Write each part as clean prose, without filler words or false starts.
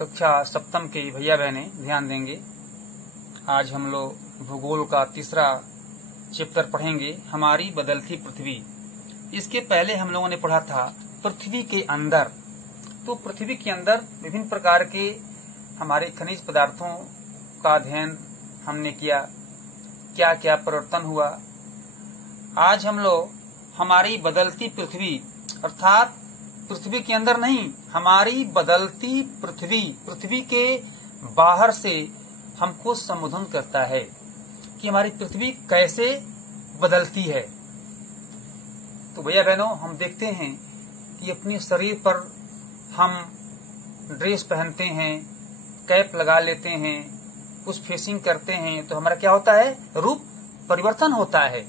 कक्षा सप्तम के भैया बहने ध्यान देंगे। आज हम लोग भूगोल का तीसरा चैप्टर पढ़ेंगे, हमारी बदलती पृथ्वी। इसके पहले हम लोगों ने पढ़ा था पृथ्वी के अंदर। तो पृथ्वी के अंदर विभिन्न प्रकार के हमारे खनिज पदार्थों का अध्ययन हमने किया, क्या क्या परिवर्तन हुआ। आज हम लोग हमारी बदलती पृथ्वी अर्थात पृथ्वी के अंदर नहीं, हमारी बदलती पृथ्वी के बाहर से हमको संबोधन करता है कि हमारी पृथ्वी कैसे बदलती है। तो भैया बहनों, हम देखते हैं कि अपने शरीर पर हम ड्रेस पहनते हैं, कैप लगा लेते हैं, कुछ फेसिंग करते हैं तो हमारा क्या होता है, रूप परिवर्तन होता है।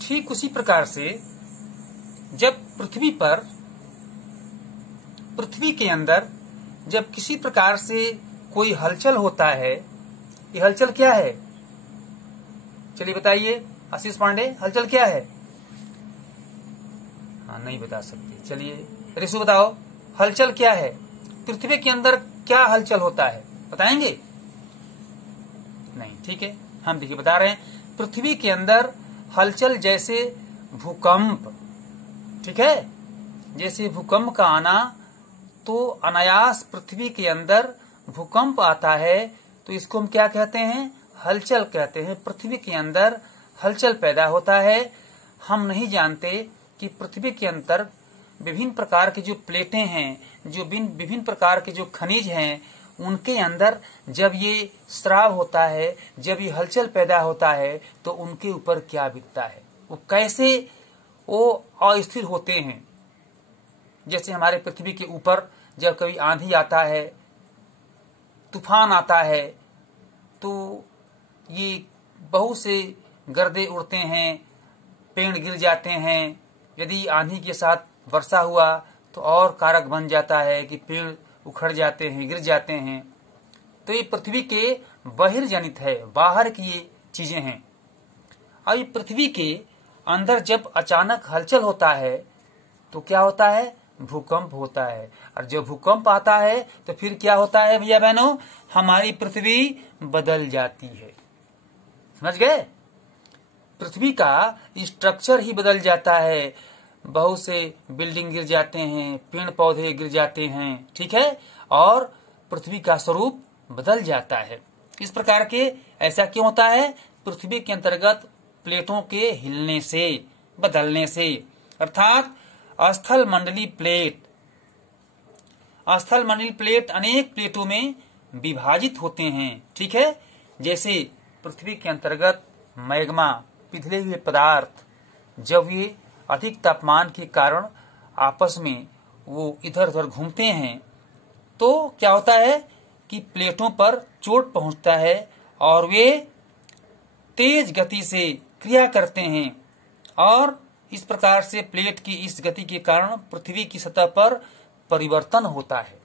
ठीक उसी प्रकार से जब पृथ्वी के अंदर जब किसी प्रकार से कोई हलचल होता है, ये हलचल क्या है? चलिए बताइए आशीष पांडे, हलचल क्या है? हाँ, नहीं बता सकते। चलिए रिशु बताओ, हलचल क्या है? पृथ्वी के अंदर क्या हलचल होता है, बताएंगे? नहीं, ठीक है, हम देखिए बता रहे हैं। पृथ्वी के अंदर हलचल जैसे भूकंप, ठीक है, जैसे भूकंप का आना, तो अनायास पृथ्वी के अंदर भूकंप आता है तो इसको हम क्या कहते हैं, हलचल कहते हैं। पृथ्वी के अंदर हलचल पैदा होता है। हम नहीं जानते कि पृथ्वी के अंदर विभिन्न प्रकार की जो प्लेटें हैं, जो विभिन्न प्रकार के जो खनिज हैं, उनके अंदर जब ये स्राव होता है, जब ये हलचल पैदा होता है तो उनके ऊपर क्या बीतता है, वो कैसे वो अस्थिर होते हैं। जैसे हमारे पृथ्वी के ऊपर जब कभी आंधी आता है, तूफान आता है, तो ये बहुत से गर्दे उड़ते हैं, पेड़ गिर जाते हैं। यदि आंधी के साथ वर्षा हुआ तो और कारक बन जाता है कि पेड़ उखड़ जाते हैं, गिर जाते हैं। तो ये पृथ्वी के बहिर्जनित है, बाहर की ये चीजें हैं। अब पृथ्वी के अंदर जब अचानक हलचल होता है तो क्या होता है, भूकंप होता है। और जब भूकंप आता है तो फिर क्या होता है भैया बहनों, हमारी पृथ्वी बदल जाती है। समझ गए? पृथ्वी का स्ट्रक्चर ही बदल जाता है। बहुत से बिल्डिंग गिर जाते हैं, पेड़ पौधे गिर जाते हैं, ठीक है, और पृथ्वी का स्वरूप बदल जाता है। इस प्रकार के ऐसा क्यों होता है? पृथ्वी के अंतर्गत प्लेटों के हिलने से, बदलने से, अर्थात स्थल मंडलीय प्लेट अनेक प्लेटों में विभाजित होते हैं, ठीक है। जैसे पृथ्वी के अंतर्गत मैग्मा, पिघले हुए पदार्थ, जब ये अधिक तापमान के कारण आपस में वो इधर उधर घूमते हैं तो क्या होता है कि प्लेटों पर चोट पहुंचता है और वे तेज गति से क्रिया करते हैं, और इस प्रकार से प्लेट की इस गति के कारण पृथ्वी की सतह पर परिवर्तन होता है।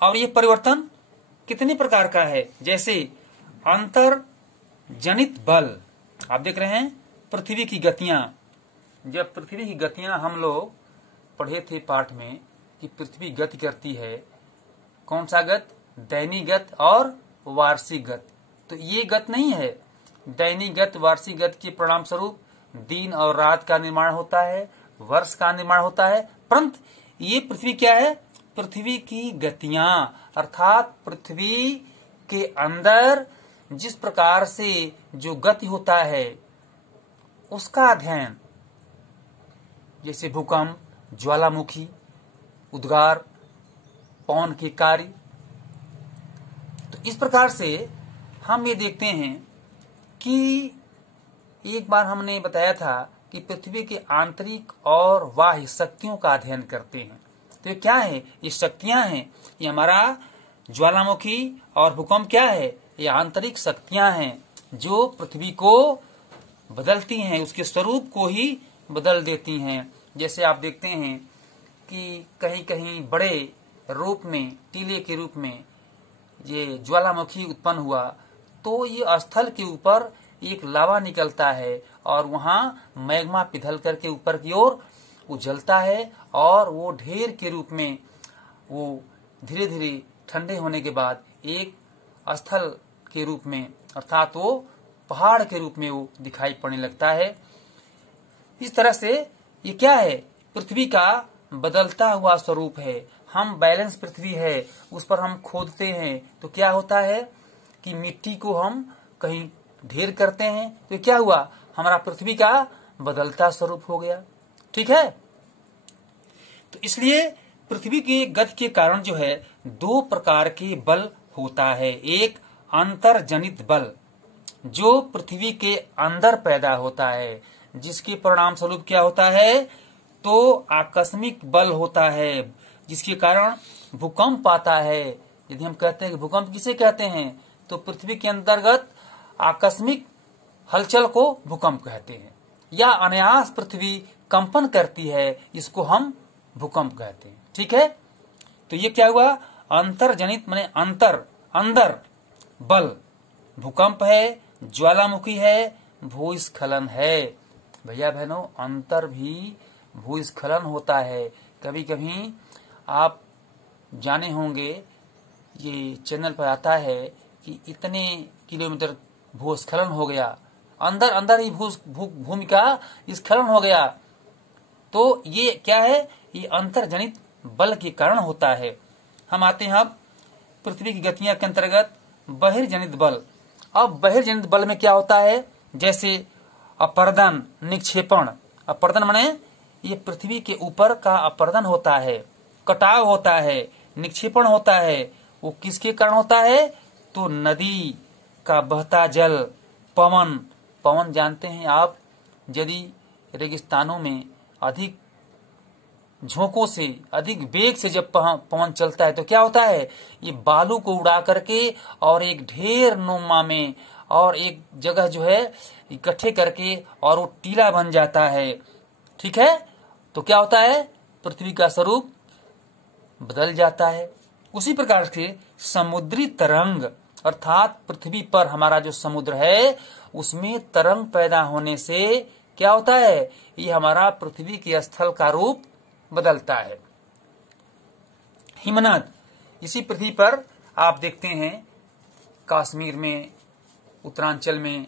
और ये परिवर्तन कितने प्रकार का है? जैसे अंतर जनित बल, आप देख रहे हैं पृथ्वी की गतियां। जब पृथ्वी की गतियां हम लोग पढ़े थे पाठ में कि पृथ्वी गति करती है, कौन सा गत? दैनिक गत और वार्षिक गत। तो ये गत नहीं है। दैनिक गत, वार्षिक गत के परिणाम स्वरूप दिन और रात का निर्माण होता है, वर्ष का निर्माण होता है। परंतु ये पृथ्वी क्या है? पृथ्वी की गतियां, अर्थात पृथ्वी के अंदर जिस प्रकार से जो गति होता है उसका अध्ययन, जैसे भूकंप, ज्वालामुखी, उद्गार, पवन के कार्य। तो इस प्रकार से हम ये देखते हैं कि एक बार हमने बताया था कि पृथ्वी के आंतरिक और बाह्य शक्तियों का अध्ययन करते हैं। तो ये क्या है? ये शक्तियां हैं। ये हमारा ज्वालामुखी और भूकंप क्या है? ये आंतरिक शक्तियां हैं जो पृथ्वी को बदलती हैं, उसके स्वरूप को ही बदल देती हैं। जैसे आप देखते हैं कि कहीं कहीं बड़े रूप में, टीले के रूप में ये ज्वालामुखी उत्पन्न हुआ तो ये स्थल के ऊपर एक लावा निकलता है और वहां मैग्मा पिघल करके ऊपर की ओर उछलता है और वो ढेर के रूप में वो धीरे धीरे ठंडे होने के बाद एक स्थल के रूप में अर्थात वो पहाड़ के रूप में वो दिखाई पड़ने लगता है। इस तरह से ये क्या है, पृथ्वी का बदलता हुआ स्वरूप है। हम बैलेंस पृथ्वी है, उस पर हम खोदते हैं तो क्या होता है कि मिट्टी को हम कहीं ढेर करते हैं तो क्या हुआ, हमारा पृथ्वी का बदलता स्वरूप हो गया। ठीक है, तो इसलिए पृथ्वी के गति के कारण जो है दो प्रकार के बल होता है। एक अंतर्जनित बल जो पृथ्वी के अंदर पैदा होता है, जिसके परिणाम स्वरूप क्या होता है, तो आकस्मिक बल होता है, जिसके कारण भूकंप आता है। यदि हम कहते हैं कि भूकंप किसे कहते हैं, तो पृथ्वी के अंतर्गत आकस्मिक हलचल को भूकंप कहते हैं, या अनायास पृथ्वी कंपन करती है, इसको हम भूकंप कहते हैं। ठीक है, तो ये क्या हुआ, अंतर्जनित माने अंदर बल, भूकंप है, ज्वालामुखी है, भूस्खलन है। भैया बहनों, अंतर भी भूस्खलन होता है। कभी कभी आप जाने होंगे, ये चैनल पर आता है कि इतने किलोमीटर भूस्खलन हो गया, अंदर ही भूमि का स्खलन हो गया। तो ये क्या है, ये अंतर्जनित बल के कारण होता है। हम आते हैं अब पृथ्वी की गतियां के अंतर्गत बहिर्जनित बल। अब बहिर्जनित बल में क्या होता है, जैसे अपर्दन, निक्षेपण। अपर्दन माने ये पृथ्वी के ऊपर का अपर्दन होता है, कटाव होता है, निक्षेपण होता है। वो किसके कारण होता है, तो नदी का बहता जल, पवन जानते हैं आप, यदि रेगिस्तानों में अधिक झोंकों से, अधिक वेग से जब पवन चलता है तो क्या होता है, ये बालू को उड़ा करके और एक ढेर नुमा में और एक जगह जो है इकट्ठे करके और वो टीला बन जाता है। ठीक है, तो क्या होता है, पृथ्वी का स्वरूप बदल जाता है। उसी प्रकार से समुद्री तरंग, अर्थात पृथ्वी पर हमारा जो समुद्र है उसमें तरंग पैदा होने से क्या होता है, ये हमारा पृथ्वी के स्थल का रूप बदलता है। हिमनद, इसी पृथ्वी पर आप देखते हैं कश्मीर में, उत्तरांचल में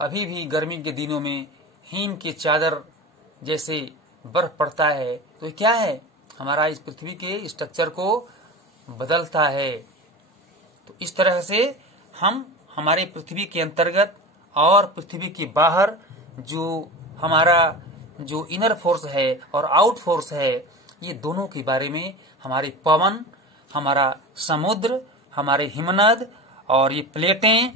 अभी भी गर्मी के दिनों में हिम के चादर जैसे बर्फ पड़ता है, तो क्या है, हमारा इस पृथ्वी के स्ट्रक्चर को बदलता है। तो इस तरह से हम हमारे पृथ्वी के अंतर्गत और पृथ्वी के बाहर जो हमारा जो इनर फोर्स है और आउट फोर्स है, ये दोनों के बारे में हमारे पवन, हमारा समुद्र, हमारे हिमनद और ये प्लेटें,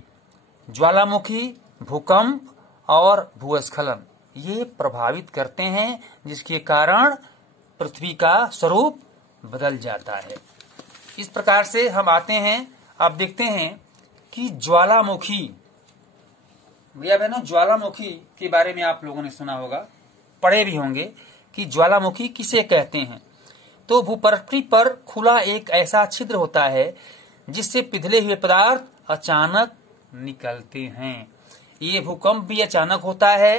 ज्वालामुखी, भूकंप और भूस्खलन ये प्रभावित करते हैं, जिसके कारण पृथ्वी का स्वरूप बदल जाता है। इस प्रकार से हम आते हैं, आप देखते हैं कि ज्वालामुखी, भैया बहनों ज्वालामुखी के बारे में आप लोगों ने सुना होगा, पढ़े भी होंगे कि ज्वालामुखी किसे कहते हैं। तो भूपृथ्वी पर खुला एक ऐसा छिद्र होता है जिससे पिघले हुए पदार्थ अचानक निकलते हैं। ये भूकंप भी अचानक होता है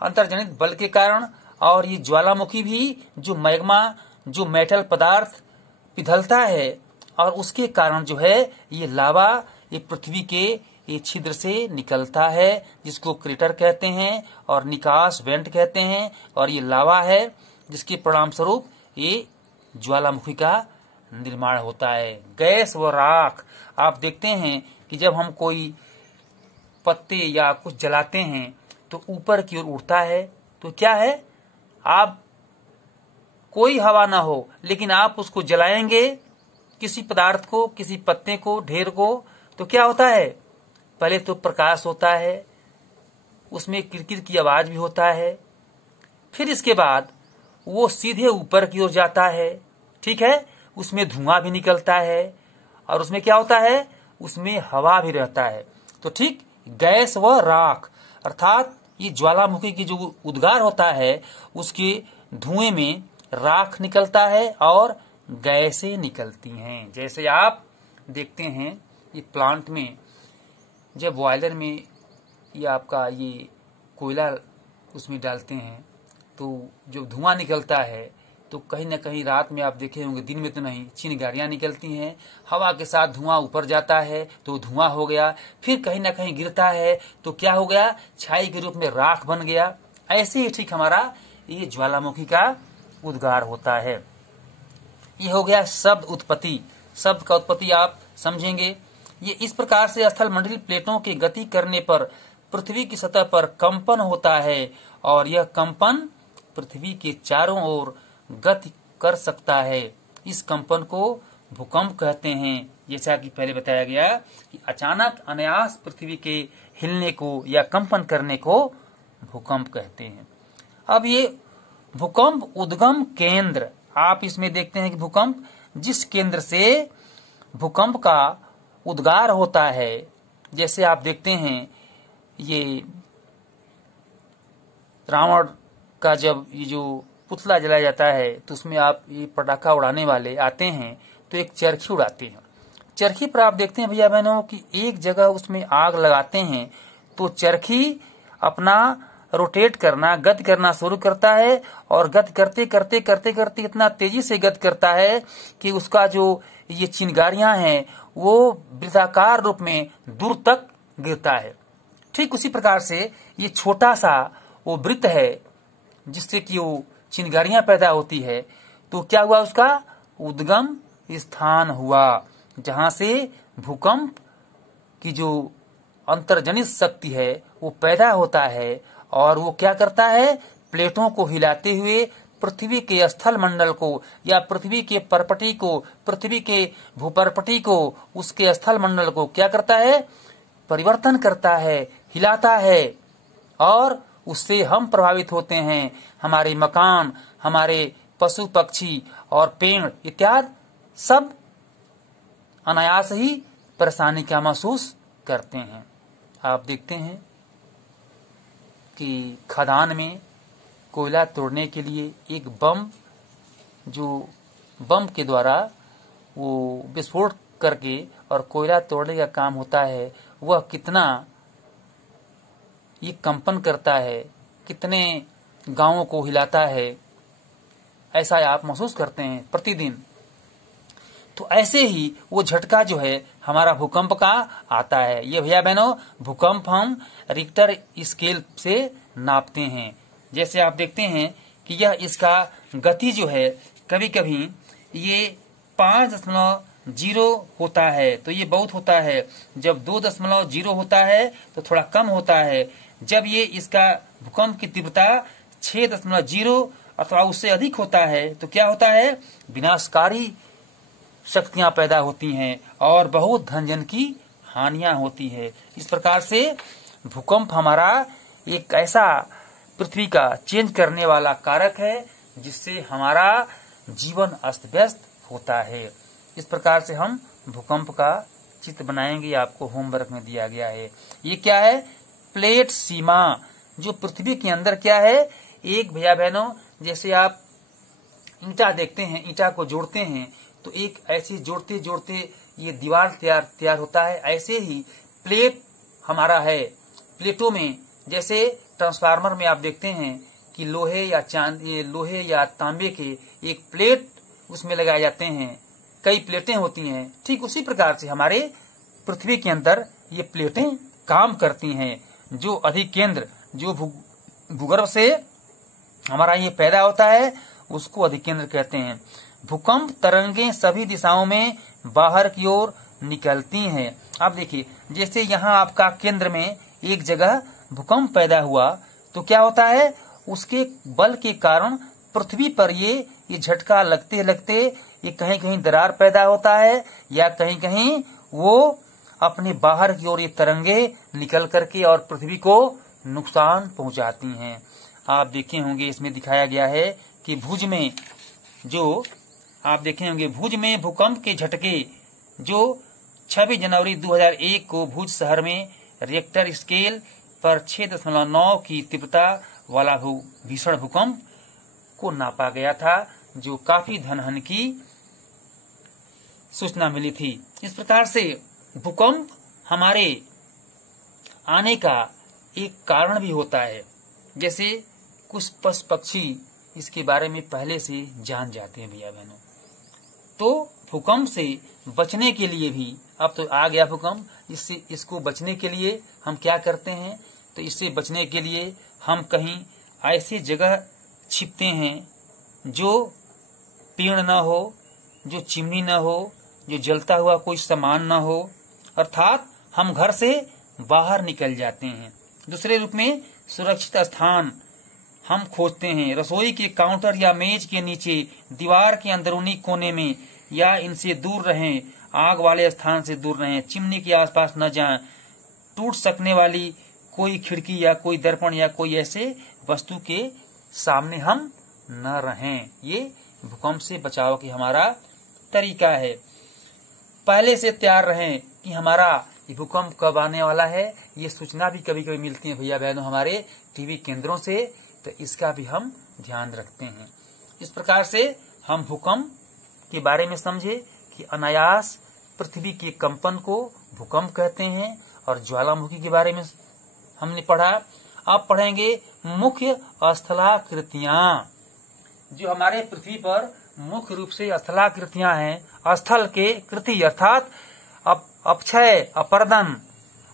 अंतर्जनित बल के कारण, और ये ज्वालामुखी भी जो मैग्मा, जो मेटल पदार्थ पिघलता है और उसके कारण जो है ये लावा ये पृथ्वी के ये छिद्र से निकलता है, जिसको क्रेटर कहते हैं और निकास वेंट कहते हैं, और ये लावा है जिसके परिणाम स्वरूप ये ज्वालामुखी का निर्माण होता है। गैस व राख, आप देखते हैं कि जब हम कोई पत्ते या कुछ जलाते हैं तो ऊपर की ओर उड़ता है, तो क्या है, आप कोई हवा ना हो लेकिन आप उसको जलाएंगे, किसी पदार्थ को, किसी पत्ते को, ढेर को, तो क्या होता है, पहले तो प्रकाश होता है, उसमें किरकिर की आवाज भी होता है, फिर इसके बाद वो सीधे ऊपर की ओर जाता है। ठीक है, उसमें धुआं भी निकलता है और उसमें क्या होता है, उसमें हवा भी रहता है। तो ठीक गैस व राख, अर्थात ये ज्वालामुखी की जो उद्गार होता है उसके धुएं में राख निकलता है और गैसें निकलती हैं। जैसे आप देखते हैं ये प्लांट में जब बॉयलर में ये आपका ये कोयला उसमें डालते हैं तो जो धुआं निकलता है तो कहीं न कहीं रात में आप देखे होंगे, दिन में तो नहीं, चिंगारियां निकलती हैं, हवा के साथ धुआं ऊपर जाता है तो धुआं हो गया, फिर कहीं न कहीं गिरता है तो क्या हो गया, छाई के रूप में राख बन गया। ऐसे ही ठीक हमारा ये ज्वालामुखी का उद्गार होता है। ये हो गया शब्द उत्पत्ति। शब्द का उत्पत्ति आप समझेंगे। ये इस प्रकार से स्थल मंडलीय प्लेटों के गति करने पर पृथ्वी की सतह पर कंपन होता है और यह कंपन पृथ्वी के चारों ओर गति कर सकता है। इस कंपन को भूकंप कहते हैं। जैसा कि पहले बताया गया कि अचानक अनायास पृथ्वी के हिलने को या कंपन करने को भूकंप कहते हैं। अब ये भूकंप उद्गम केंद्र, आप इसमें देखते हैं कि भूकंप जिस केंद्र से भूकंप का उद्गार होता है, जैसे आप देखते हैं ये रावण का जब ये जो पुतला जलाया जाता है तो उसमें आप ये पटाखा उड़ाने वाले आते हैं तो एक चरखी उड़ाते हैं। चरखी पर आप देखते हैं भैया बहनों कि एक जगह उसमें आग लगाते हैं तो चरखी अपना रोटेट करना, गति करना शुरू करता है और गति करते करते करते करते इतना तेजी से गति करता है कि उसका जो ये चिंगारियां हैं वो वृत्ताकार रूप में दूर तक गिरता है। ठीक उसी प्रकार से ये छोटा सा वो वृत्त है जिससे कि वो चिंगारियां पैदा होती है, तो क्या हुआ, उसका उद्गम स्थान हुआ जहां से भूकंप की जो अंतर्जनित शक्ति है वो पैदा होता है और वो क्या करता है, प्लेटों को हिलाते हुए पृथ्वी के स्थल मंडल को या पृथ्वी के परपटी को, पृथ्वी के भूपरपटी को, उसके स्थल मंडल को क्या करता है, परिवर्तन करता है, हिलाता है और उससे हम प्रभावित होते हैं। हमारे मकान, हमारे पशु पक्षी और पेड़ इत्यादि सब अनायास ही परेशानी का महसूस करते हैं। आप देखते हैं कि खदान में कोयला तोड़ने के लिए एक बम, जो बम के द्वारा वो विस्फोट करके और कोयला तोड़ने का काम होता है, वह कितना ये कंपन करता है, कितने गांवों को हिलाता है, ऐसा आप महसूस करते हैं प्रतिदिन। तो ऐसे ही वो झटका जो है हमारा भूकंप का आता है। ये भैया बहनों भूकंप हम रिक्टर स्केल से नापते हैं। जैसे आप देखते हैं कि यह इसका गति जो है कभी कभी ये 5.0 होता है तो ये बहुत होता है, जब 2.0 होता है तो थोड़ा कम होता है, जब ये इसका भूकंप की तीव्रता 6.0 अथवा उससे अधिक होता है तो क्या होता है, विनाशकारी शक्तियां पैदा होती हैं और बहुत धन की हानियां होती है। इस प्रकार से भूकंप हमारा एक ऐसा पृथ्वी का चेंज करने वाला कारक है जिससे हमारा जीवन अस्त व्यस्त होता है। इस प्रकार से हम भूकंप का चित्र बनाएंगे, आपको होमवर्क में दिया गया है। ये क्या है, प्लेट सीमा, जो पृथ्वी के अंदर क्या है, एक भैया बहनों जैसे आप ईंटा देखते हैं, ईंटा को जोड़ते हैं तो एक ऐसे जोड़ते जोड़ते ये दीवार तैयार होता है। ऐसे ही प्लेट हमारा है। प्लेटों में जैसे ट्रांसफार्मर में आप देखते हैं कि लोहे या तांबे के एक प्लेट उसमें लगाए जाते हैं, कई प्लेटें होती हैं। ठीक उसी प्रकार से हमारे पृथ्वी के अंदर ये प्लेटें काम करती हैं। जो अधिकेंद्र, जो भूगर्भ से हमारा ये पैदा होता है उसको अधिकेंद्र कहते हैं। भूकंप तरंगें सभी दिशाओं में बाहर की ओर निकलती हैं। अब देखिए जैसे यहाँ आपका केंद्र में एक जगह भूकंप पैदा हुआ तो क्या होता है, उसके बल के कारण पृथ्वी पर ये झटका लगते लगते ये कहीं कहीं दरार पैदा होता है या कहीं कहीं वो अपने बाहर की ओर ये तरंगे निकल करके और पृथ्वी को नुकसान पहुंचाती हैं। आप देखे होंगे इसमें दिखाया गया है कि भुज में जो आप देखे होंगे भुज में भूकंप के झटके जो 26 जनवरी 2001 को भुज शहर में रिक्टर स्केल पर 6.9 की तीव्रता वाला भीषण भूकंप को नापा गया था, जो काफी धनहानि की सूचना मिली थी। इस प्रकार से भूकंप हमारे आने का एक कारण भी होता है। जैसे कुछ पशु पक्षी इसके बारे में पहले से जान जाते हैं भैया बहनों। तो भूकंप से बचने के लिए भी, अब तो आ गया भूकंप, इसको बचने के लिए हम क्या करते हैं? तो इससे बचने के लिए हम कहीं ऐसी जगह छिपते हैं जो पेड़ न हो, जो चिमनी न हो, जो जलता हुआ कोई सामान न हो, अर्थात हम घर से बाहर निकल जाते हैं। दूसरे रूप में सुरक्षित स्थान हम खोजते हैं। रसोई के काउंटर या मेज के नीचे, दीवार के अंदरूनी कोने में, या इनसे दूर रहें, आग वाले स्थान से दूर रहें, चिमनी के आसपास न जाएं, टूट सकने वाली कोई खिड़की या कोई दर्पण या कोई ऐसे वस्तु के सामने हम न रहें। ये भूकंप से बचाव की हमारा तरीका है। पहले से तैयार रहें कि हमारा ये भूकंप कब आने वाला है। ये सूचना भी कभी कभी मिलती है भैया बहनों हमारे टीवी केंद्रों से, तो इसका भी हम ध्यान रखते हैं। इस प्रकार से हम भूकंप के बारे में समझे कि अनायास पृथ्वी के कंपन को भूकंप कहते हैं, और ज्वालामुखी के बारे में हमने पढ़ा। अब पढ़ेंगे मुख्य स्थलाकृतियां। जो हमारे पृथ्वी पर मुख्य रूप से स्थलाकृतियां हैं, स्थल के कृति अर्थात अपक्षय अपर्दन,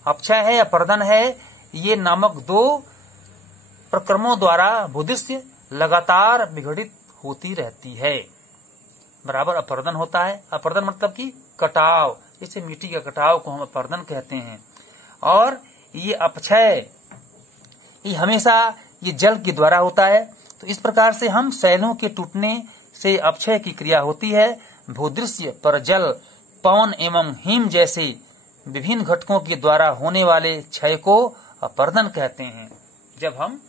अपक्षय है अपर्दन है, ये नामक दो प्रक्रमों द्वारा भूदृश्य लगातार विघटित होती रहती है। बराबर अपर्दन होता है। अपर्दन मतलब कि कटाव, जैसे मिट्टी का कटाव को हम अपर्दन कहते हैं। और ये अपक्षय ये हमेशा ये जल के द्वारा होता है। तो इस प्रकार से हम शैलों के टूटने से अपक्षय की क्रिया होती है। भूदृश्य पर जल, पवन एवं हिम जैसे विभिन्न घटकों के द्वारा होने वाले क्षय को अपर्दन कहते हैं। जब हम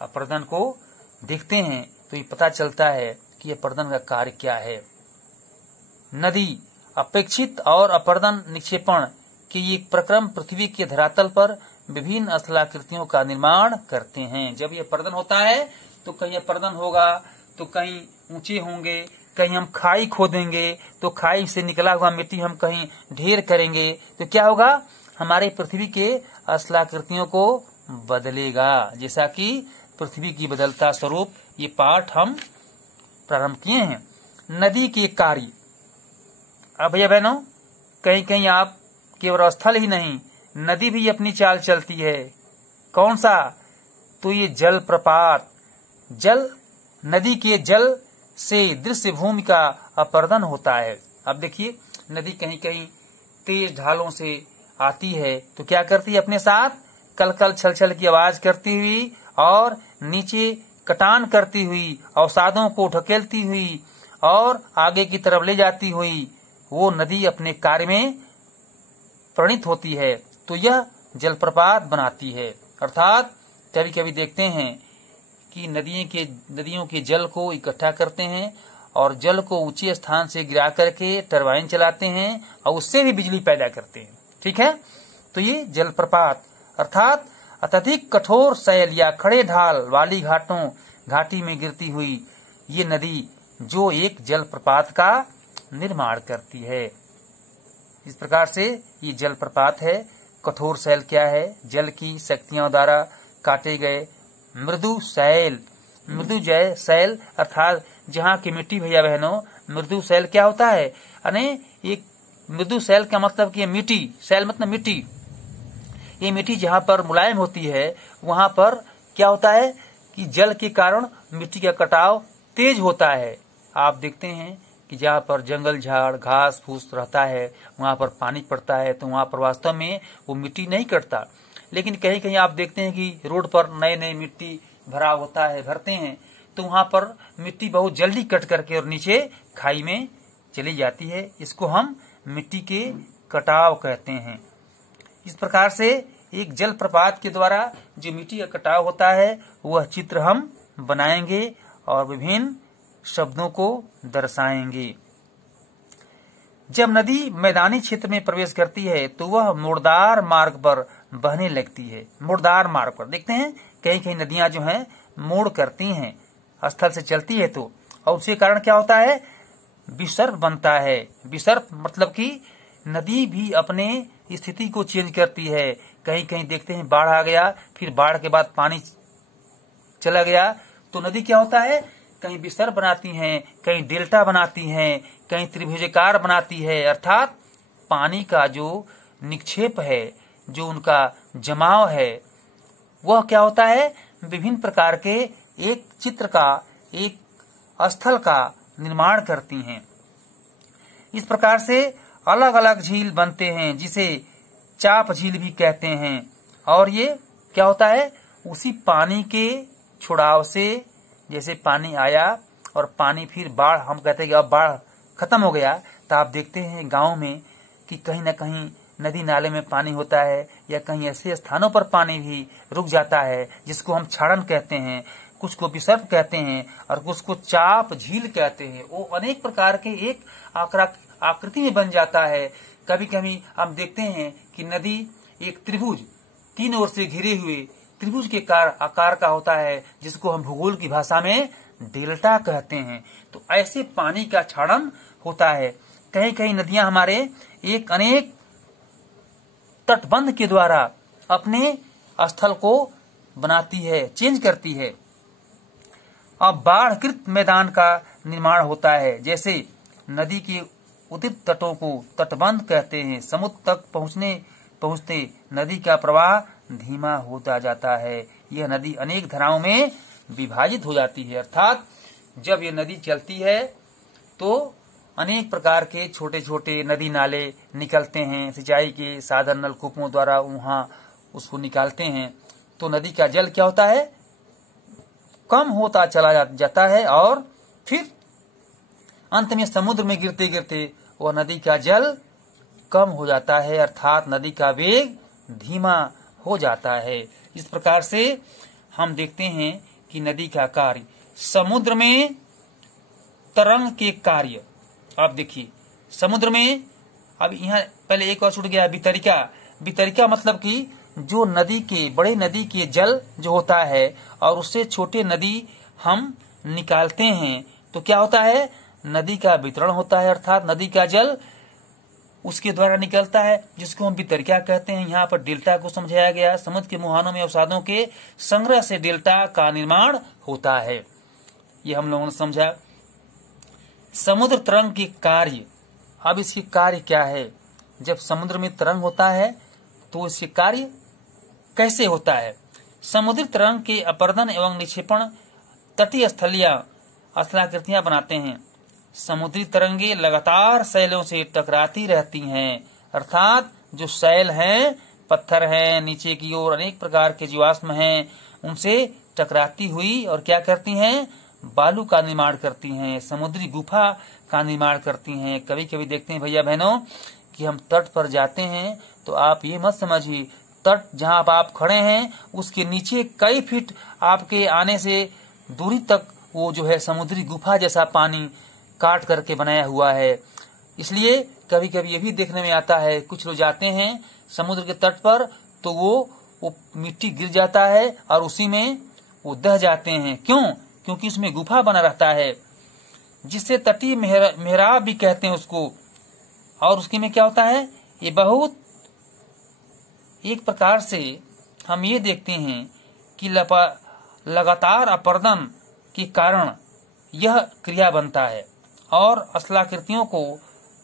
अपर्दन को देखते हैं तो ये पता चलता है कि अपर्दन का कार्य क्या है। नदी अपेक्षित और अपर्दन निक्षेपण के ये प्रक्रम पृथ्वी के धरातल पर विभिन्न स्थलाकृतियों का निर्माण करते हैं। जब ये अपर्दन होता है तो कहीं अपर्दन होगा तो कहीं ऊंचे होंगे, कहीं हम खाई खोदेंगे तो खाई से निकला हुआ मिट्टी हम कहीं ढेर करेंगे, तो क्या होगा? हमारे पृथ्वी के स्थलाकृतियों को बदलेगा। जैसा कि पृथ्वी की बदलता स्वरूप ये पाठ हम प्रारंभ किए हैं। नदी के कार्य, अब भैया बहनों कहीं कहीं आप केवल स्थल ही नहीं, नदी भी अपनी चाल चलती है। कौन सा? तो ये जल प्रपात, जल नदी के जल से दृश्य भूमि का अपर्दन होता है। अब देखिए नदी कहीं कहीं तेज ढालों से आती है तो क्या करती है? अपने साथ कलकल छल छल की आवाज करती हुई और नीचे कटान करती हुई, अवसादों को ढकेलती हुई और आगे की तरफ ले जाती हुई वो नदी अपने कार्य में परिणित होती है, तो यह जलप्रपात बनाती है। अर्थात कभी कभी देखते हैं कि नदियों के जल को इकट्ठा करते हैं और जल को ऊंचे स्थान से गिरा करके टरबाइन चलाते हैं और उससे भी बिजली पैदा करते हैं। ठीक है, तो ये जलप्रपात अर्थात अत्यधिक कठोर शैल या खड़े ढाल वाली घाटी में गिरती हुई ये नदी जो एक जलप्रपात का निर्माण करती है। इस प्रकार से ये जलप्रपात है। कठोर शैल क्या है? जल की शक्तियों द्वारा काटे गए मृदु शैल। मृदु जय शैल अर्थात जहाँ की मिट्टी, भैया बहनों मृदु शैल क्या होता है? अने एक मृदु शैल का मतलब कि मिट्टी, शैल मतलब मिट्टी। ये मिट्टी जहाँ पर मुलायम होती है वहाँ पर क्या होता है कि जल के कारण मिट्टी का कटाव तेज होता है। आप देखते हैं कि जहाँ पर जंगल झाड़ घास फूस रहता है वहाँ पर पानी पड़ता है तो वहाँ पर वास्तव में वो मिट्टी नहीं कटता। लेकिन कहीं कहीं आप देखते हैं कि रोड पर नए नए मिट्टी भरा होता है, भरते हैं तो वहाँ पर मिट्टी बहुत जल्दी कट करके और नीचे खाई में चली जाती है। इसको हम मिट्टी के कटाव कहते हैं। इस प्रकार से एक जल प्रपात के द्वारा जो मिट्टी का कटाव होता है वह चित्र हम बनाएंगे और विभिन्न शब्दों को दर्शाएंगे। जब नदी मैदानी क्षेत्र में प्रवेश करती है तो वह मुड़दार मार्ग पर बहने लगती है। मुड़दार मार्ग पर देखते हैं कहीं कहीं नदियां जो हैं मोड़ करती हैं, स्थल से चलती है तो, और उसके कारण क्या होता है? विसर्प बनता है। विसर्प मतलब कि नदी भी अपने स्थिति को चेंज करती है। कहीं कहीं देखते हैं बाढ़ आ गया, फिर बाढ़ के बाद पानी चला गया तो नदी क्या होता है? कहीं विसर्ग बनाती हैं, कहीं डेल्टा बनाती हैं, कहीं त्रिभुजाकार बनाती है। अर्थात पानी का जो निक्षेप है, जो उनका जमाव है, वह क्या होता है, विभिन्न प्रकार के एक चित्र का, एक स्थल का निर्माण करती हैं। इस प्रकार से अलग अलग झील बनते हैं, जिसे चाप झील भी कहते हैं। और ये क्या होता है, उसी पानी के छुड़ाव से, जैसे पानी आया और पानी फिर बाढ़, हम कहते हैं कि अब बाढ़ खत्म हो गया, तो आप देखते हैं गांव में कि कहीं न कहीं नदी नाले में पानी होता है, या कहीं ऐसे स्थानों पर पानी भी रुक जाता है, जिसको हम क्षरण कहते हैं, कुछ को विसर्ग कहते हैं और कुछ को चाप झील कहते हैं। वो अनेक प्रकार के एक आकृति में बन जाता है। कभी कभी हम देखते हैं कि नदी एक त्रिभुज, 3 ओर से घिरे हुए त्रिभुज के आकार का होता है, जिसको हम भूगोल की भाषा में डेल्टा कहते हैं। तो ऐसे पानी का क्षरण होता है। कहीं कहीं नदियां हमारे एक अनेक तटबंध के द्वारा अपने स्थल को बनाती है, चेंज करती है। अब बाढ़कृत मैदान का निर्माण होता है। जैसे नदी के उदित तटों को तटबंध कहते हैं। समुद्र तक पहुंचते नदी का प्रवाह धीमा होता जाता है। यह नदी अनेक धाराओं में विभाजित हो जाती है। अर्थात जब ये नदी चलती है तो अनेक प्रकार के छोटे छोटे नदी नाले निकलते हैं। सिंचाई के साधन नलकूपों द्वारा वहां उसको निकालते हैं, तो नदी का जल क्या होता है, कम होता चला जाता है और फिर अंत में समुद्र में गिरते गिरते वह नदी का जल कम हो जाता है। अर्थात नदी का वेग धीमा हो जाता है। इस प्रकार से हम देखते हैं कि नदी का कार्य, समुद्र में तरंग के कार्य। आप देखिए समुद्र में, अब यहाँ पहले एक और छूट गया, वितरिका। वितरिका मतलब कि जो नदी के, बड़े नदी के जल जो होता है और उससे छोटे नदी हम निकालते हैं, तो क्या होता है, नदी का वितरण होता है। अर्थात नदी का जल उसके द्वारा निकलता है, जिसको हम वितरिका कहते हैं। यहाँ पर डेल्टा को समझाया गया। समुद्र के मुहानों में अवसादों के संग्रह से डेल्टा का निर्माण होता है, ये हम लोगों ने समझा। समुद्र तरंग के कार्य, अब इसके कार्य क्या है। जब समुद्र में तरंग होता है तो इसके कार्य कैसे होता है। समुद्री तरंग के अपर्दन एवं निक्षेपण तटीय स्थलाकृतियां बनाते हैं। समुद्री तरंगे लगातार शैलों से टकराती रहती हैं। अर्थात जो शैल हैं, पत्थर हैं, नीचे की ओर अनेक प्रकार के जीवाश्म हैं, उनसे टकराती हुई और क्या करती हैं, बालू का निर्माण करती हैं, समुद्री गुफा का निर्माण करती हैं। कभी कभी देखते हैं भैया बहनों कि हम तट पर जाते हैं तो आप ये मत समझिए, तट जहाँ आप खड़े हैं उसके नीचे कई फीट आपके आने से दूरी तक वो जो है समुद्री गुफा जैसा पानी काट करके बनाया हुआ है। इसलिए कभी कभी ये भी देखने में आता है, कुछ लोग जाते हैं समुद्र के तट पर तो वो मिट्टी गिर जाता है और उसी में वो दह जाते हैं। क्यों? क्योंकि उसमें गुफा बना रहता है, जिससे तटीय मेहराब भी कहते हैं उसको। और उसके में क्या होता है, ये बहुत एक प्रकार से हम ये देखते हैं कि लगातार अपर्दन के कारण यह क्रिया बनता है और स्थलाकृतियों को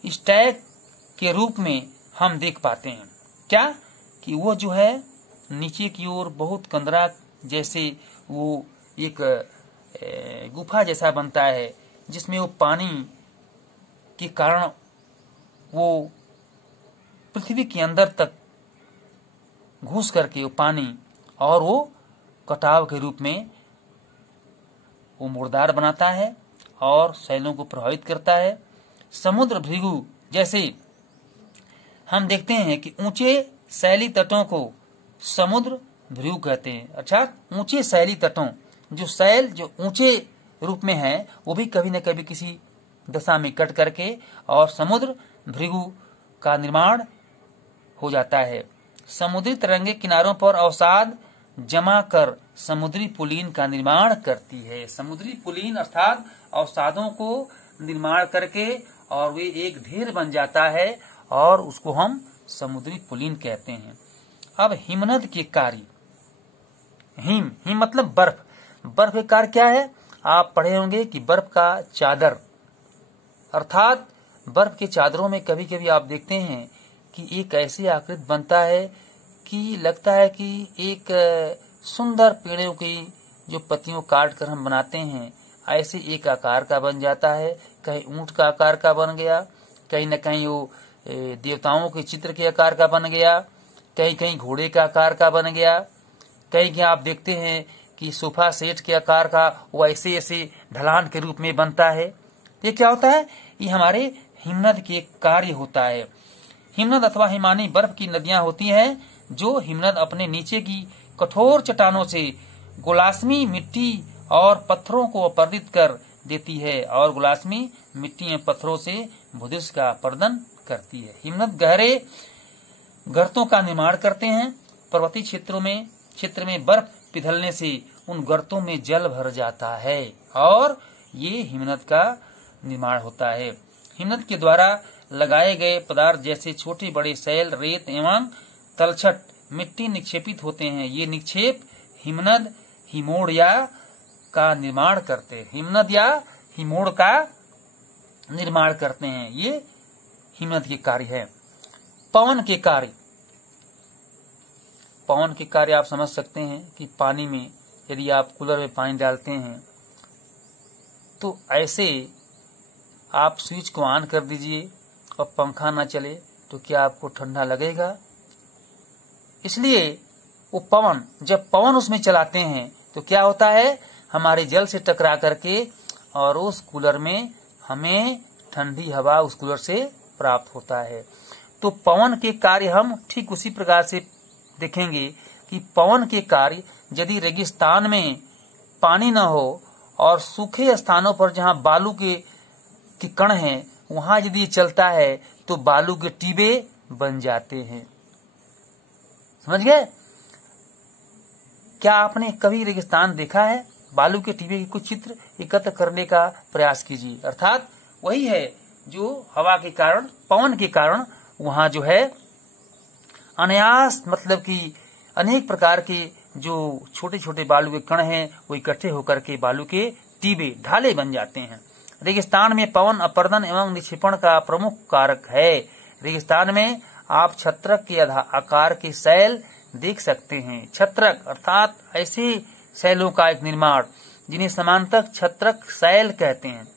स्टैक के रूप में हम देख पाते हैं। क्या कि वो जो है नीचे की ओर बहुत कंदरा जैसे वो एक गुफा जैसा बनता है, जिसमें वो पानी के कारण वो पृथ्वी के अंदर तक घुस करके वो पानी और वो कटाव के रूप में वो मुर्दार बनाता है और शैलों को प्रभावित करता है। समुद्र भृगु जैसे हम देखते हैं कि ऊंचे शैली तटों को समुद्र भृगु कहते हैं। अर्थात ऊंचे शैली तटों, जो शैल जो ऊंचे रूप में है वो भी कभी न कभी किसी दशा में कट करके और समुद्र भृगु का निर्माण हो जाता है। समुद्री तरंगे किनारों पर अवसाद जमा कर समुद्री पुलीन का निर्माण करती है। समुद्री पुलीन अर्थात अवसादों को निर्माण करके और वे एक ढेर बन जाता है और उसको हम समुद्री पुलीन कहते हैं। अब हिमनद के कार्य, हिम मतलब बर्फ। बर्फ के कार्य क्या है, आप पढ़े होंगे कि बर्फ का चादर, अर्थात बर्फ के चादरों में कभी कभी आप देखते हैं कि एक ऐसी आकृति बनता है कि लगता है कि एक सुंदर पेड़ों की जो पत्तियों काट कर हम बनाते हैं ऐसे एक आकार का बन जाता है। कहीं ऊंट का आकार का बन गया, कहीं न कहीं वो देवताओं के चित्र के आकार का बन गया, कहीं कहीं घोड़े का आकार का बन गया, कहीं कहीं आप देखते हैं कि सोफा सेट के आकार का वो ऐसे ऐसे ढलान के रूप में बनता है। ये क्या होता है? ये हमारे हिमनद के कार्य होता है। हिमनद अथवा हिमानी बर्फ की नदियां होती हैं जो हिमनद अपने नीचे की कठोर चट्टानों से गोलास्मी मिट्टी और पत्थरों को अपरदित कर देती है और गोलास्मी मिट्टी में पत्थरों से भूदृश्य का अपरदन करती है। हिमनद गहरे गर्तों का निर्माण करते हैं। पर्वतीय क्षेत्र में बर्फ पिघलने से उन गर्तों में जल भर जाता है और ये हिमनद का निर्माण होता है। हिमनद के द्वारा लगाए गए पदार्थ जैसे छोटे बड़े शैल, रेत एवं तलछट मिट्टी निक्षेपित होते हैं। ये निक्षेप हिमनद हिमोड़ का निर्माण करते हैं। हिमनद या हिमोड़ का निर्माण करते हैं। ये हिमनद के कार्य है। पवन के कार्य, पवन के कार्य आप समझ सकते हैं कि पानी में यदि आप कूलर में पानी डालते हैं तो ऐसे आप स्विच को ऑन कर दीजिए और पंखा ना चले तो क्या आपको ठंडा लगेगा? इसलिए वो पवन, जब पवन उसमें चलाते हैं तो क्या होता है, हमारे जल से टकरा करके और उस कूलर में हमें ठंडी हवा उस कूलर से प्राप्त होता है। तो पवन के कार्य हम ठीक उसी प्रकार से देखेंगे कि पवन के कार्य यदि रेगिस्तान में पानी न हो और सूखे स्थानों पर जहाँ बालू के कण हैं वहां यदि चलता है तो बालू के टीबे बन जाते हैं। समझ गए? क्या आपने कभी रेगिस्तान देखा है? बालू के टीबे के कुछ चित्र एकत्र करने का प्रयास कीजिए। अर्थात वही है जो हवा के कारण, पवन के कारण वहां जो है अनायास, मतलब कि अनेक प्रकार के जो छोटे छोटे बालू के कण हैं वो इकट्ठे होकर के बालू के टीबे, ढाले बन जाते हैं। रेगिस्तान में पवन अपरदन एवं निक्षेपण का प्रमुख कारक है। रेगिस्तान में आप छत्रक के आकार के शैल देख सकते हैं। छत्रक अर्थात ऐसे शैलों का एक निर्माण जिन्हें समांतर छत्रक शैल कहते हैं।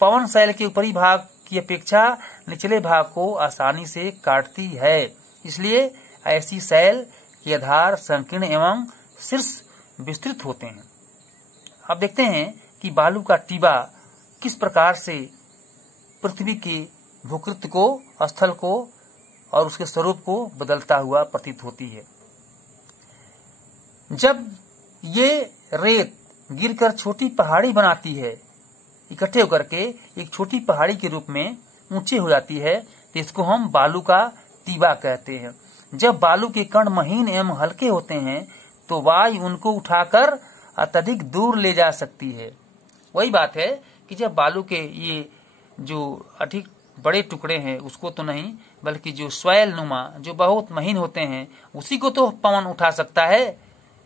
पवन शैल के ऊपरी भाग की अपेक्षा निचले भाग को आसानी से काटती है, इसलिए ऐसी शैल के आधार संकीर्ण एवं शीर्ष विस्तृत होते हैं। अब देखते हैं कि बालू का टीबा किस प्रकार से पृथ्वी के भूकृत को, स्थल को और उसके स्वरूप को बदलता हुआ प्रतीत होती है। जब ये रेत गिरकर छोटी पहाड़ी बनाती है, इकट्ठे होकर के एक छोटी पहाड़ी के रूप में ऊंचे हो जाती है, तो इसको हम बालू का टीबा कहते हैं। जब बालू के कण महीन एवं हल्के होते हैं तो वायु उनको उठाकर अत्यधिक दूर ले जा सकती है। वही बात है कि जब बालू के ये जो अधिक बड़े टुकड़े हैं उसको तो नहीं, बल्कि जो स्वैल नुमा जो बहुत महीन होते हैं उसी को तो पवन उठा सकता है।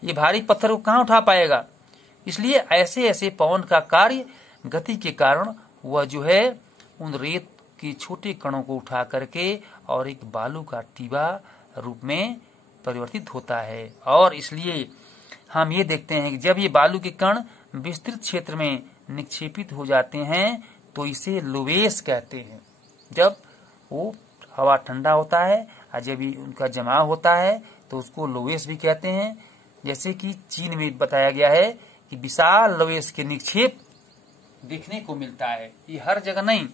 ये भारी पत्थर को कहाँ उठा पाएगा? इसलिए ऐसे ऐसे पवन का कार्य गति के कारण वह जो है उन रेत के छोटे कणों को उठा करके और एक बालू का टीबा रूप में परिवर्तित होता है। और इसलिए हम ये देखते हैं कि जब ये बालू के कण विस्तृत क्षेत्र में निक्षेपित हो जाते हैं तो इसे लोवेस कहते हैं। जब वो हवा ठंडा होता है और जब उनका जमाव होता है तो उसको लोवेस भी कहते हैं। जैसे कि चीन में बताया गया है कि विशाल लोवेस के निक्षेप देखने को मिलता है। ये हर जगह नहीं,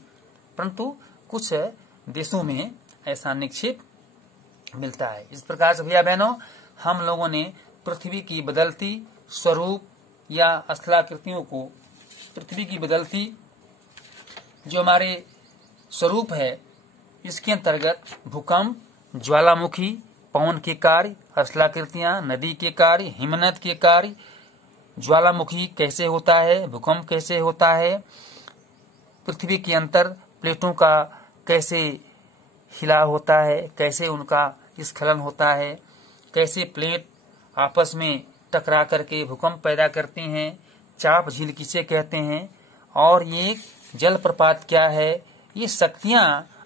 परंतु कुछ देशों में ऐसा निक्षेप मिलता है। इस प्रकार से भैया बहनों, हम लोगों ने पृथ्वी की बदलती स्वरूप या स्थलाकृतियों को, पृथ्वी की बदलती जो हमारे स्वरूप है, इसके अंतर्गत भूकंप, ज्वालामुखी, पवन के कार्य, स्थलाकृतियां, नदी के कार्य, हिमनद के कार्य, ज्वालामुखी कैसे होता है, भूकंप कैसे होता है, पृथ्वी के अंतर प्लेटों का कैसे हिलाव होता है, कैसे उनका स्खलन होता है, कैसे प्लेट आपस में टकरा करके भूकंप पैदा करते हैं, चाप झील किसे कहते हैं और ये जलप्रपात क्या है, ये शक्तियां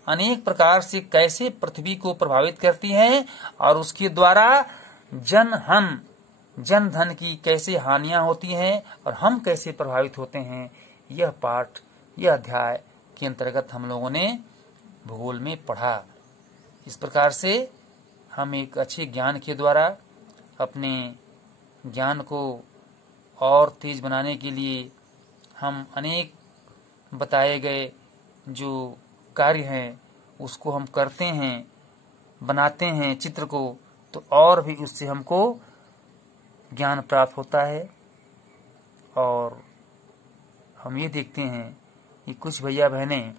अनेक प्रकार से कैसे पृथ्वी को प्रभावित करती हैं और उसके द्वारा जन धन की कैसे हानियां होती हैं और हम कैसे प्रभावित होते हैं, यह पाठ, यह अध्याय के अंतर्गत हम लोगों ने भूगोल में पढ़ा। इस प्रकार से हम एक अच्छे ज्ञान के द्वारा अपने ज्ञान को और तेज बनाने के लिए हम अनेक बताए गए जो कार्य हैं उसको हम करते हैं, बनाते हैं चित्र को, तो और भी उससे हमको ज्ञान प्राप्त होता है। और हम ये देखते हैं कि कुछ भैया बहनें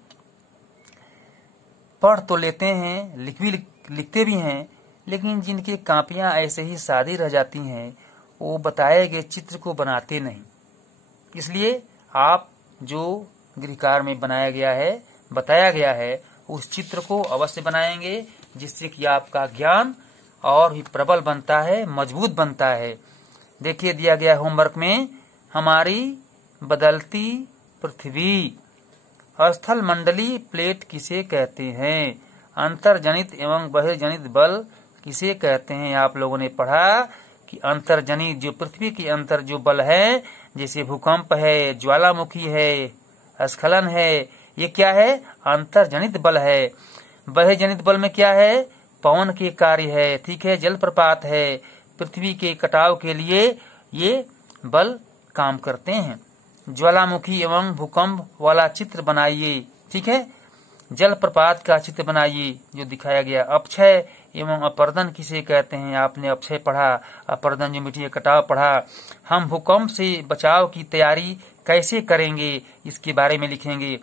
पढ़ तो लेते हैं, लिखते भी हैं, लेकिन जिनके कापियां ऐसे ही सादी रह जाती हैं वो बताए गए चित्र को बनाते नहीं। इसलिए आप जो गृहकार में बताया गया है उस चित्र को अवश्य बनाएंगे, जिससे कि आपका ज्ञान और भी प्रबल बनता है, मजबूत बनता है। देखिए दिया गया होमवर्क में, हमारी बदलती पृथ्वी, स्थल मंडली प्लेट किसे कहते हैं, अंतर्जनित एवं बहिर्जनित बल किसे कहते हैं। आप लोगों ने पढ़ा कि अंतर्जनित जो पृथ्वी के अंतर जो बल है, जैसे भूकंप है, ज्वालामुखी है, स्खलन है, ये क्या है, अंतर्जनित बल है। बहिर्जनित बल में क्या है, पवन के कार्य है, ठीक है, जलप्रपात है, पृथ्वी के कटाव के लिए ये बल काम करते हैं। ज्वालामुखी एवं भूकंप वाला चित्र बनाइए, ठीक है, जलप्रपात का चित्र बनाइए जो दिखाया गया। अपक्षय एवं अपर्दन किसे कहते हैं, आपने अपक्षय पढ़ा, अपर्दन जो मिट्टी का कटाव पढ़ा। हम भूकंप से बचाव की तैयारी कैसे करेंगे, इसके बारे में लिखेंगे।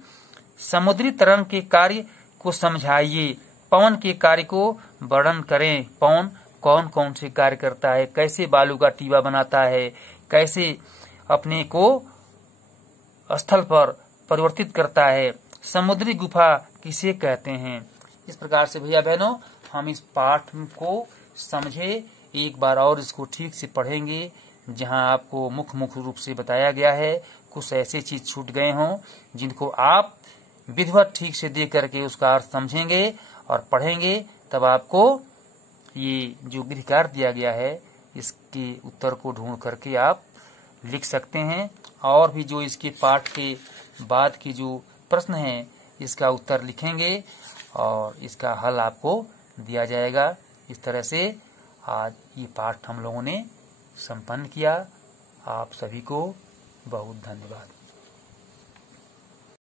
समुद्री तरंग के कार्य को समझाइए, पवन के कार्य को वर्णन करें। पवन कौन कौन से कार्य करता है, कैसे बालू का टीबा बनाता है, कैसे अपने को स्थल पर परिवर्तित करता है। समुद्री गुफा किसे कहते हैं। इस प्रकार से भैया बहनों हम इस पाठ को समझे, एक बार और इसको ठीक से पढ़ेंगे, जहां आपको मुख्य रूप से बताया गया है। कुछ ऐसे चीज छूट गए हों जिनको आप विधिवत ठीक से देख करके उसका अर्थ समझेंगे और पढ़ेंगे, तब आपको ये जो गृहकार दिया गया है इसके उत्तर को ढूंढ करके आप लिख सकते हैं। और भी जो इसके पाठ के बाद के जो प्रश्न हैं इसका उत्तर लिखेंगे और इसका हल आपको दिया जाएगा। इस तरह से आज ये पाठ हम लोगों ने संपन्न किया। आप सभी को बहुत धन्यवाद।